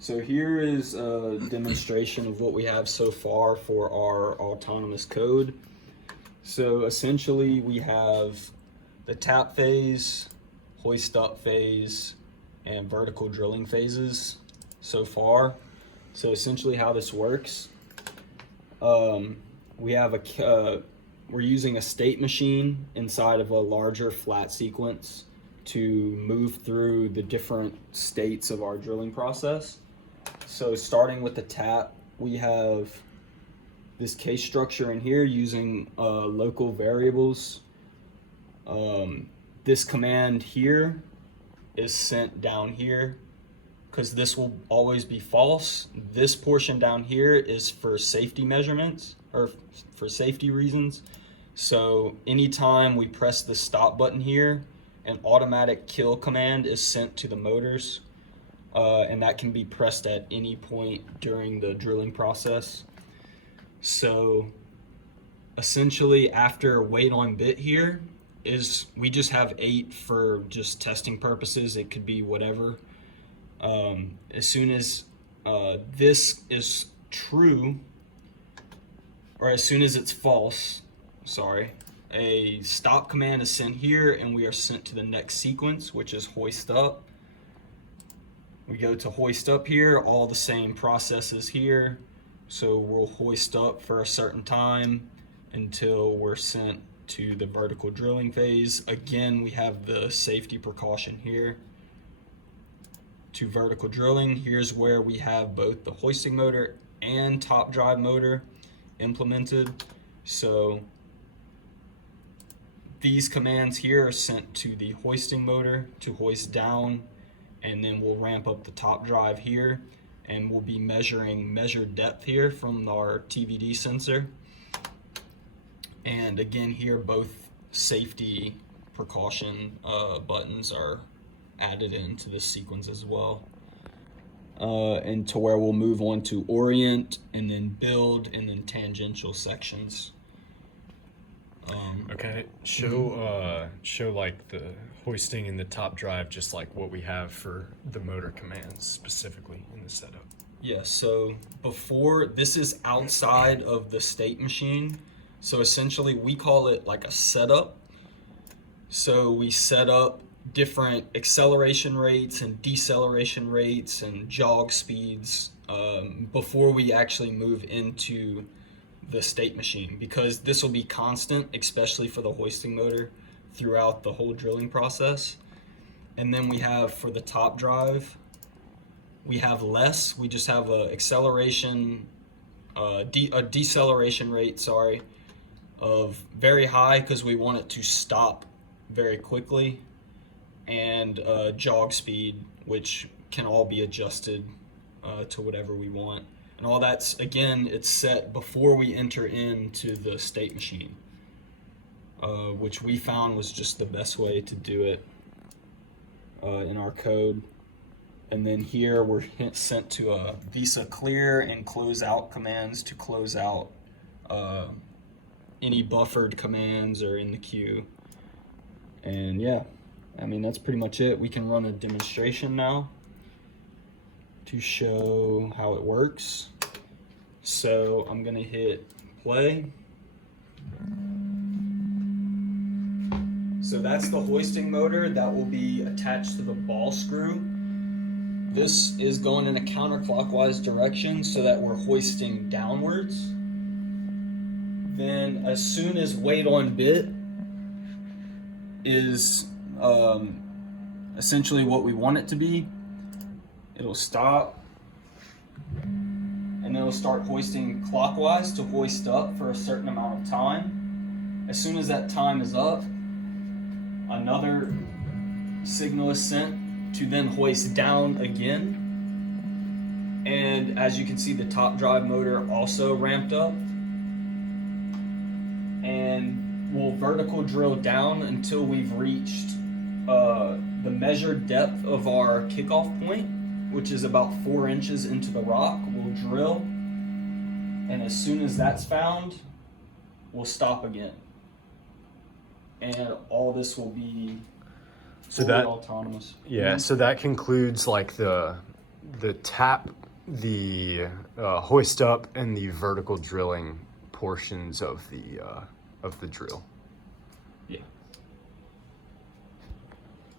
So here is a demonstration of what we have so far for our autonomous code. So essentially we have the tap phase, hoist up phase, and vertical drilling phases so far. So essentially how this works, we have we're using a state machine inside of a larger flat sequence to move through the different states of our drilling process. So starting with the tap, we have this case structure in here using local variables. This command here is sent down here because this will always be false. This portion down here is for safety measurements or for safety reasons. So anytime we press the stop button here, an automatic kill command is sent to the motors, and that can be pressed at any point during the drilling process. So essentially after wait on bit here is we just have 8 for just testing purposes. It could be whatever. As soon as this is true, or as soon as it's false, sorry, a stop command is sent here and we are sent to the next sequence, which is hoist up. We go to hoist up here, all the same processes here. So we'll hoist up for a certain time until we're sent to the vertical drilling phase. Again, we have the safety precaution here. To vertical drilling, here's where we have both the hoisting motor and top drive motor implemented. So these commands here are sent to the hoisting motor to hoist down, and then we'll ramp up the top drive here, and we'll be measuring measured depth here from our TVD sensor. And again here, both safety precaution buttons are added into this sequence as well. And to where we'll move on to orient and then build and then tangential sections. Okay, show like the hoisting and the top drive, just like what we have for the motor commands specifically in the setup. Yeah, so before, this is outside of the state machine. So essentially we call it like a setup. So we set up different acceleration rates and deceleration rates and jog speeds before we actually move into the state machine, because this will be constant, especially for the hoisting motor, throughout the whole drilling process. And then we have for the top drive, we have less. We just have a deceleration rate, sorry, of very high because we want it to stop very quickly, and jog speed, which can all be adjusted to whatever we want. And all that's, again, it's set before we enter into the state machine, which we found was just the best way to do it in our code. And then here we're sent to a Visa clear and close out commands to close out any buffered commands or in the queue. And yeah, I mean, that's pretty much it. We can run a demonstration now to show how it works. So I'm gonna hit play. So that's the hoisting motor that will be attached to the ball screw. This is going in a counterclockwise direction so that we're hoisting downwards. Then as soon as weight on bit is essentially what we want it to be, it'll stop, and then it'll start hoisting clockwise to hoist up for a certain amount of time. As soon as that time is up, another signal is sent to then hoist down again. And as you can see, the top drive motor also ramped up. And we'll vertical drill down until we've reached the measured depth of our kickoff point, which is about 4 inches into the rock. We'll drill, and as soon as that's found, we'll stop again. And all this will be fully autonomous. Yeah, so that concludes like the the tap, the hoist up, and the vertical drilling portions of the drill. Yeah.